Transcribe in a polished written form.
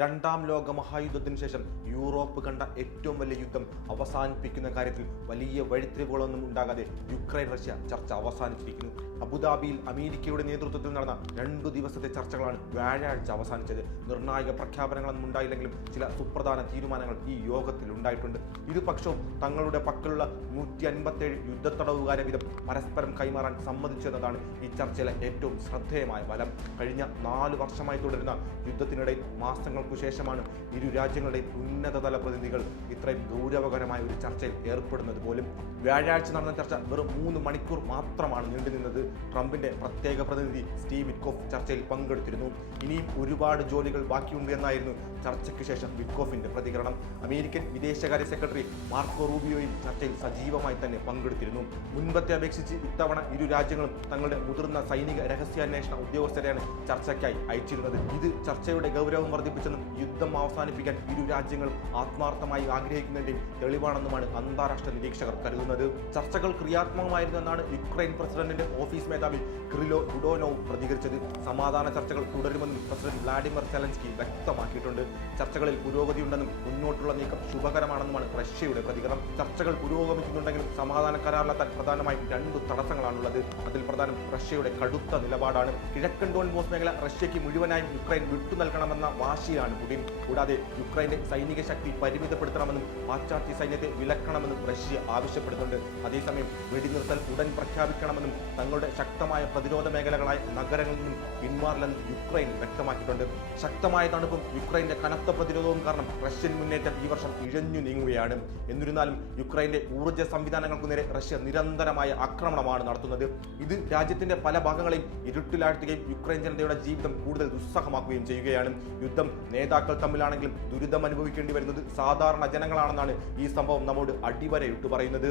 രണ്ടാം ലോക മഹായുദ്ധത്തിന് ശേഷം യൂറോപ്പ് കണ്ട ഏറ്റവും വലിയ യുദ്ധം അവസാനിപ്പിക്കുന്ന കാര്യത്തിൽ വലിയ വഴിത്തിരിവുകളൊന്നും ഉണ്ടാകാതെ യുക്രൈൻ റഷ്യ ചർച്ച അവസാനിച്ചിരിക്കുന്നു. അബുദാബിയിൽ അമേരിക്കയുടെ നേതൃത്വത്തിൽ നടന്ന 2 ദിവസത്തെ ചർച്ചകളാണ് വ്യാഴാഴ്ച അവസാനിച്ചത്. നിർണായക പ്രഖ്യാപനങ്ങളൊന്നും ഉണ്ടായില്ലെങ്കിലും ചില സുപ്രധാന തീരുമാനങ്ങൾ ഈ യോഗത്തിൽ ഉണ്ടായിട്ടുണ്ട്. ഇരുപക്ഷവും തങ്ങളുടെ പക്കലുള്ള 157 യുദ്ധത്തടവുകാരെ വീതം പരസ്പരം കൈമാറാൻ സമ്മതിച്ചെന്നതാണ് ഈ ചർച്ചയിലെ ഏറ്റവും ശ്രദ്ധേയമായ ഫലം. കഴിഞ്ഞ 4 വർഷമായി തുടരുന്ന യുദ്ധത്തിനിടയിൽ മാസങ്ങൾക്കു ശേഷമാണ് ഇരു രാജ്യങ്ങളുടെയും ഉന്നതതല പ്രതിനിധികൾ ഇത്രയും ഗൗരവകരമായ ഒരു ചർച്ചയിൽ ഏർപ്പെടുന്നത് പോലും. വ്യാഴാഴ്ച നടന്ന ചർച്ച വെറും 3 മണിക്കൂർ മാത്രമാണ് നീണ്ടുനിന്നത്. ട്രംപിന്റെ പ്രത്യേക പ്രതിനിധി സ്റ്റീവ് വിറ്റ്കോഫ് ചർച്ചയിൽ പങ്കെടുത്തിരുന്നു. ഇനിയും ഒരുപാട് ജോലികൾ ബാക്കിയുണ്ട് എന്നായിരുന്നു ചർച്ചയ്ക്ക് ശേഷം വിറ്റ്കോഫിന്റെ പ്രതികരണം. അമേരിക്കൻ വിദേശകാര്യ സെക്രട്ടറി മാർക്കോ റൂബിയോയും ചർച്ചയിൽ സജീവമായി തന്നെ പങ്കെടുത്തിരുന്നു. മുൻപത്തെ അപേക്ഷിച്ച് ഇത്തവണ ഇരു രാജ്യങ്ങളും തങ്ങളുടെ മുതിർന്ന സൈനിക രഹസ്യാന്വേഷണ ഉദ്യോഗസ്ഥരെയാണ് ചർച്ചയ്ക്കായി അയച്ചിരുന്നത്. ഇത് ചർച്ചയുടെ ഗൗരവം വർദ്ധിപ്പിച്ചെന്നും യുദ്ധം അവസാനിപ്പിക്കാൻ ഇരു രാജ്യങ്ങളും ആത്മാർത്ഥമായി ആഗ്രഹിക്കുന്നതിന്റെയും തെളിവാണെന്നുമാണ് അന്താരാഷ്ട്ര നിരീക്ഷകർ കരുതുന്നത്. ചർച്ചകൾ ക്രിയാത്മകമായിരുന്നു എന്നാണ് യുക്രൈൻ പ്രസിഡന്റിന്റെ ഓഫീസ് മേധാവി കിറിലോ ഡുഡോനോവ് പ്രതികരിച്ചത്. സമാധാന ചർച്ചകൾ തുടരുമെന്നും പ്രസിഡന്റ് വ്ളാഡിമിർ സെലൻസ്കി വ്യക്തമാക്കിയിട്ടുണ്ട്. ചർച്ചകളിൽ പുരോഗതിയുണ്ടെന്നും മുന്നോട്ടുള്ള നീക്കം ശുഭകരമാണെന്നുമാണ് റഷ്യയുടെ പ്രതികരണം. ചർച്ചകൾ പുരോഗമിക്കുന്നുണ്ടെങ്കിലും സമാധാന കരാറിലെത്താൻ പ്രധാനമായും 2 തടസ്സങ്ങളാണുള്ളത്. അതിൽ പ്രധാനം റഷ്യയുടെ കടുത്ത നിലപാടാണ്. കിഴക്കൻ ഡോൺബോസ് മേഖല റഷ്യയ്ക്ക് മുഴുവനായും യുക്രൈൻ വിട്ടു നൽകണമെന്ന വാശിയാണ് പുടിൻ. കൂടാതെ യുക്രൈന്റെ സൈനിക ശക്തി പരിമിതപ്പെടുത്തണമെന്നും പാശ്ചാത്യ സൈന്യത്തെ വിലക്കണമെന്നും റഷ്യ ആവശ്യപ്പെടുന്നുണ്ട്. അതേസമയം വെടിനിർത്തൽ ഉടൻ പ്രഖ്യാപിക്കണമെന്നും തങ്ങളുടെ ശക്തമായ പ്രതിരോധ മേഖലകളായ നഗരങ്ങളിൽ നിന്നും പിന്മാറില്ലെന്നും യുക്രൈൻ വ്യക്തമാക്കിയിട്ടുണ്ട്. ശക്തമായ തണുപ്പും യുക്രൈന്റെ കനത്ത പ്രതിരോധവും കാരണം റഷ്യൻ മുന്നേറ്റം ഈ വർഷം ഇഴഞ്ഞു നീങ്ങുകയാണ്. എന്നിരുന്നാലും യുക്രൈന്റെ ഊർജ്ജ സംവിധാനങ്ങൾക്കു നേരെ റഷ്യ നിരന്തരമായ ആക്രമണമാണ് നടത്തുന്നത്. ഇത് രാജ്യത്തിന്റെ പല ഭാഗങ്ങളെയും ഇരുട്ടിലാഴ്ത്തുകയും യുക്രൈൻ ജനതയുടെ ജീവിതം കൂടുതൽ ദുസ്സഹമാക്കുകയും ചെയ്യുകയാണ്. യുദ്ധം നേതാക്കൾ തമ്മിലാണെങ്കിലും ദുരിതം അനുഭവിക്കേണ്ടി വരുന്നത് സാധാരണ ജനങ്ങളാണെന്നാണ് ഈ സംഭവം നമ്മോട് അടിവരയിട്ട് പറയുന്നത്.